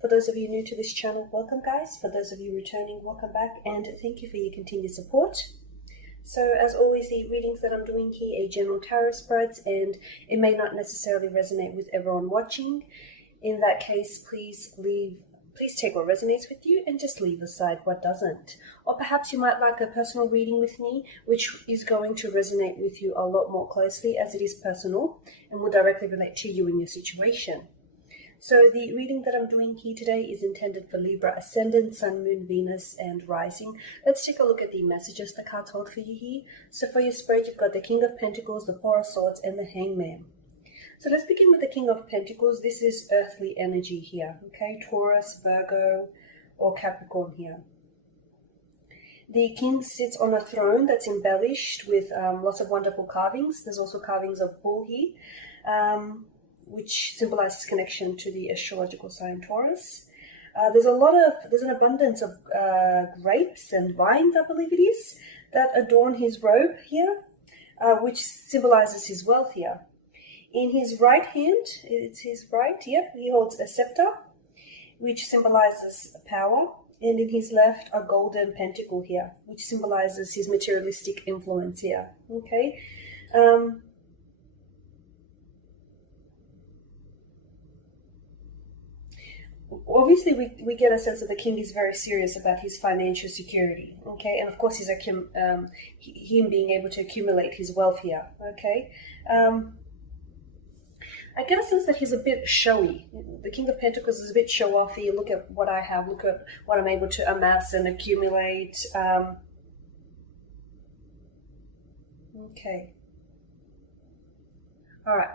For those of you new to this channel, welcome guys. For those of you returning, welcome back, and thank you for your continued support. So as always, the readings that I'm doing here are general tarot spreads, and it may not necessarily resonate with everyone watching. In that case, please take what resonates with you and just leave aside what doesn't. Or perhaps you might like a personal reading with me, which is going to resonate with you a lot more closely as it is personal and will directly relate to you and your situation. So the reading that I'm doing here today is intended for Libra Ascendant, Sun, Moon, Venus, and Rising. Let's take a look at the messages the cards hold for you here. So for your spread, you've got the King of Pentacles, the Four of Swords, and the Hangman. So let's begin with the King of Pentacles. This is earthly energy here, okay? Taurus, Virgo, or Capricorn here. The King sits on a throne that's embellished with lots of wonderful carvings. There's also carvings of bull here, which symbolizes connection to the astrological sign Taurus. There's an abundance of grapes and vines, I believe it is, that adorn his robe here, which symbolizes his wealth here. In his right hand, it's his right, yep, he holds a scepter, which symbolizes power. And in his left, a golden pentacle here, which symbolizes his materialistic influence here, okay? Obviously, we get a sense that the king is very serious about his financial security, okay? And of course, him being able to accumulate his wealth here, okay? I get a sense that he's a bit showy. The King of Pentacles is a bit show-offy. Look at what I have. Look at what I'm able to amass and accumulate. Okay. All right.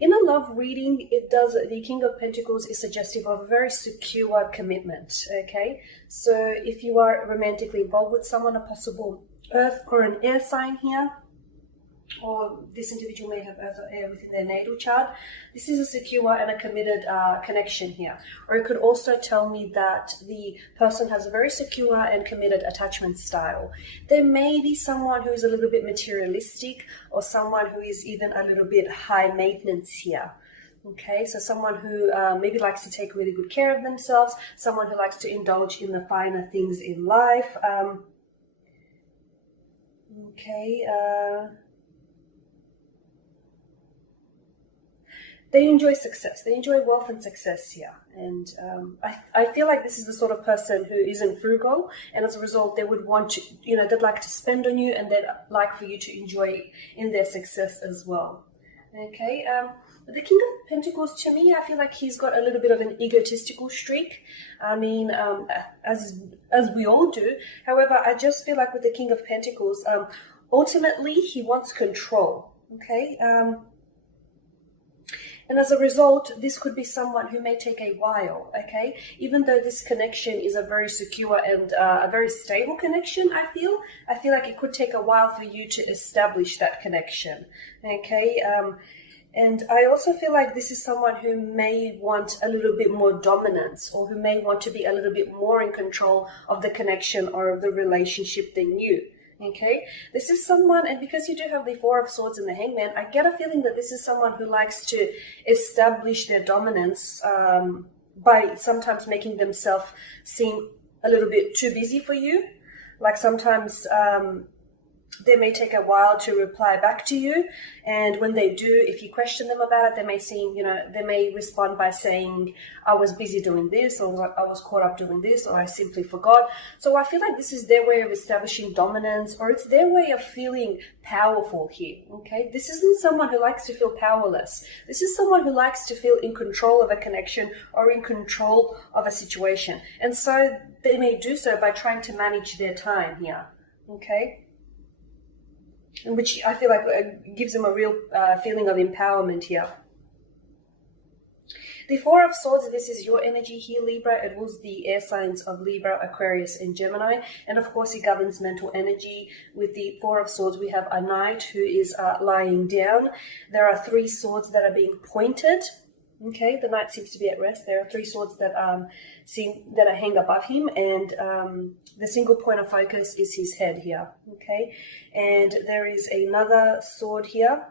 In a love reading, the King of Pentacles is suggestive of a very secure commitment, okay? So if you are romantically involved with someone, a possible earth or an air sign here, or this individual may have earth or air within their natal chart, this is a secure and a committed connection here. Or it could also tell me that the person has a very secure and committed attachment style. There may be someone who is a little bit materialistic, or someone who is even a little bit high maintenance here. Okay, so someone who maybe likes to take really good care of themselves, someone who likes to indulge in the finer things in life. They enjoy success. They enjoy wealth and success here. And I feel like this is the sort of person who isn't frugal. And as a result, they would want to, they'd like to spend on you, and they'd like for you to enjoy in their success as well. Okay. The King of Pentacles, to me, I feel like he's got a little bit of an egotistical streak. I mean, as we all do. However, I just feel like with the King of Pentacles, ultimately, he wants control. Okay. And as a result, this could be someone who may take a while, okay? Even though this connection is a very secure and a very stable connection, I feel like it could take a while for you to establish that connection, okay? And I also feel like this is someone who may want a little bit more dominance, or who may want to be a little bit more in control of the connection or of the relationship than you. Okay, this is someone, and because you do have the Four of Swords and the Hangman, I get a feeling that this is someone who likes to establish their dominance by sometimes making themselves seem a little bit too busy for you. Like sometimes they may take a while to reply back to you, and when they do, if you question them about it, they may respond by saying, I was busy doing this, or I was caught up doing this, or I simply forgot. So I feel like this is their way of establishing dominance, or it's their way of feeling powerful here, okay? This isn't someone who likes to feel powerless. This is someone who likes to feel in control of a connection or in control of a situation. And so they may do so by trying to manage their time here, okay? Which I feel like gives them a real feeling of empowerment here. The Four of Swords, this is your energy here, Libra. It rules the air signs of Libra, Aquarius, and Gemini. And of course, it governs mental energy. With the Four of Swords, we have a knight who is lying down. There are 3 swords that are being pointed. Okay, the knight seems to be at rest. There are 3 swords that hang above him, and the single point of focus is his head here. Okay, and there is another sword here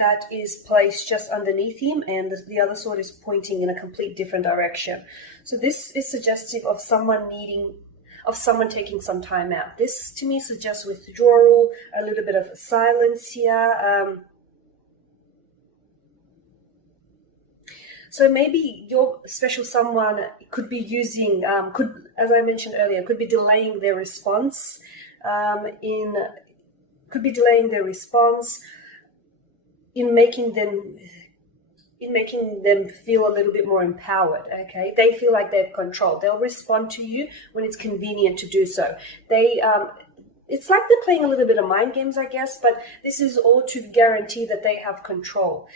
that is placed just underneath him, and the other sword is pointing in a complete different direction. So this is suggestive of someone taking some time out. This to me suggests withdrawal, a little bit of silence here. So maybe your special someone could be using, as I mentioned earlier, could be delaying their response, in making them feel a little bit more empowered. Okay, they feel like they have control. They'll respond to you when it's convenient to do so. It's like they're playing a little bit of mind games, I guess, but this is all to guarantee that they have control.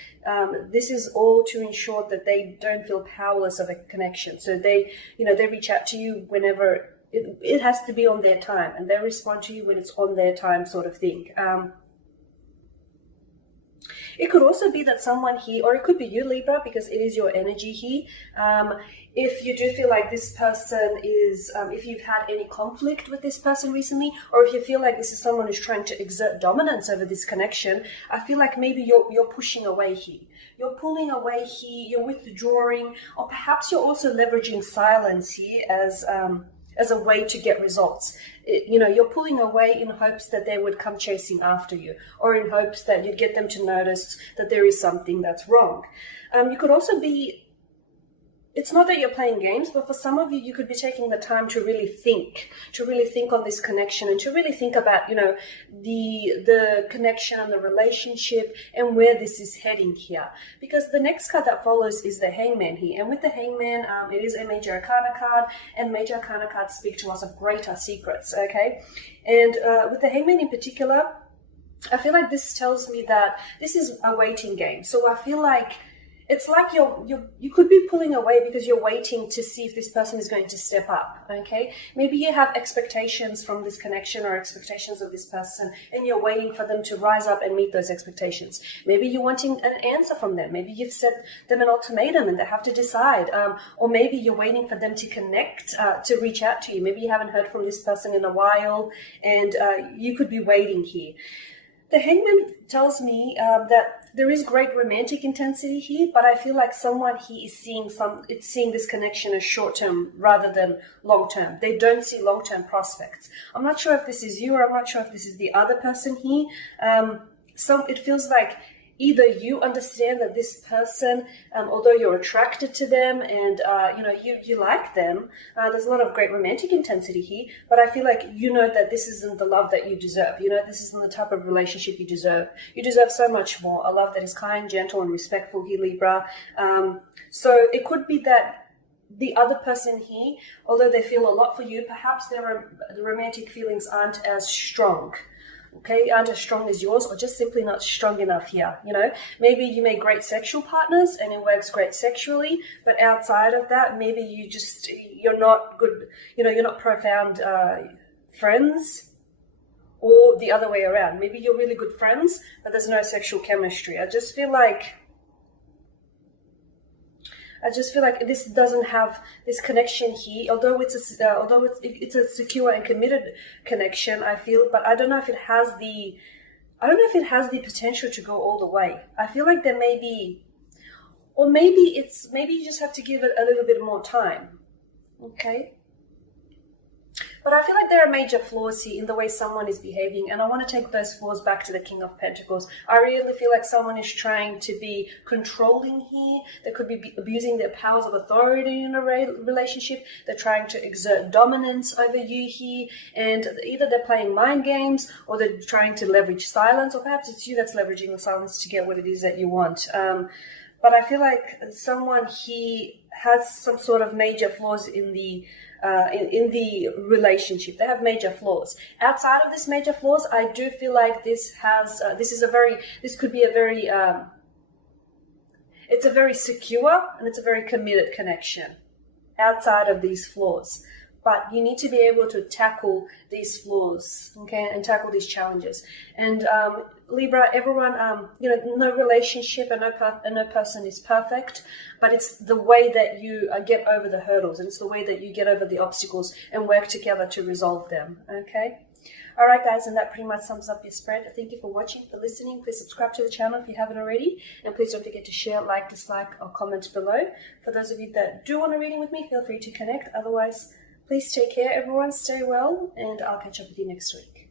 This is all to ensure that they don't feel powerless of a connection. So they reach out to you whenever it has to be on their time, and they respond to you when it's on their time, sort of thing. It could also be that someone here, or it could be you, Libra, because it is your energy here. If you do feel like this person is, if you've had any conflict with this person recently, or if you feel like this is someone who's trying to exert dominance over this connection, I feel like maybe you're pushing away here. You're pulling away here, you're withdrawing, or perhaps you're also leveraging silence here as a way to get results. You're pulling away in hopes that they would come chasing after you, or in hopes that you'd get them to notice that there is something that's wrong. You could also be, it's not that you're playing games, but for some of you, you could be taking the time to really think on this connection, and to really think about, the connection and the relationship and where this is heading here. Because the next card that follows is the Hangman here. And with the Hangman, it is a Major Arcana card, and Major Arcana cards speak to us of greater secrets, okay? And with the Hangman in particular, I feel like this tells me that this is a waiting game. So I feel like it's like you could be pulling away because you're waiting to see if this person is going to step up, okay? Maybe you have expectations from this connection, or expectations of this person, and you're waiting for them to rise up and meet those expectations. Maybe you're wanting an answer from them. Maybe you've set them an ultimatum and they have to decide. Or maybe you're waiting for them to connect, to reach out to you. Maybe you haven't heard from this person in a while, and you could be waiting here. The Hangman tells me that there is great romantic intensity here, but I feel like someone here is seeing this connection as short-term rather than long-term. They don't see long-term prospects. I'm not sure if this is you, or I'm not sure if this is the other person here. It feels like either you understand that this person, although you're attracted to them and you like them, there's a lot of great romantic intensity here, but I feel like you know that this isn't the love that you deserve. This isn't the type of relationship you deserve. You deserve so much more, a love that is kind, gentle, and respectful here, Libra. So it could be that the other person here, although they feel a lot for you, perhaps the romantic feelings aren't as strong. Okay, aren't as strong as yours, or just simply not strong enough here. Maybe you make great sexual partners and it works great sexually, but outside of that, maybe you're not good, you're not profound friends, or the other way around. Maybe you're really good friends, but there's no sexual chemistry. I just feel like this doesn't have this connection here, although it's a secure and committed connection, I feel, but I don't know if it has the potential to go all the way. I feel like there may be, or maybe you just have to give it a little bit more time, okay? But I feel like there are major flaws here in the way someone is behaving, and I want to take those flaws back to the King of Pentacles. I really feel like someone is trying to be controlling here. They could be abusing their powers of authority in a relationship. They're trying to exert dominance over you here, and either they're playing mind games, or they're trying to leverage silence, or perhaps it's you that's leveraging the silence to get what it is that you want. But I feel like someone here has some sort of major flaws in the relationship. They have major flaws. Outside of this major flaws, I do feel like this could be a very it's a very secure and it's a very committed connection outside of these flaws. But you need to be able to tackle these flaws, okay, and tackle these challenges. And Libra, everyone, no relationship and no person is perfect, but it's the way that you get over the hurdles, and it's the way that you get over the obstacles and work together to resolve them, okay? Alright guys, and that pretty much sums up your spread. Thank you for watching, for listening. Please subscribe to the channel if you haven't already. And please don't forget to share, like, dislike, or comment below. For those of you that do want a reading with me, feel free to connect. Otherwise, please take care everyone, stay well, and I'll catch up with you next week.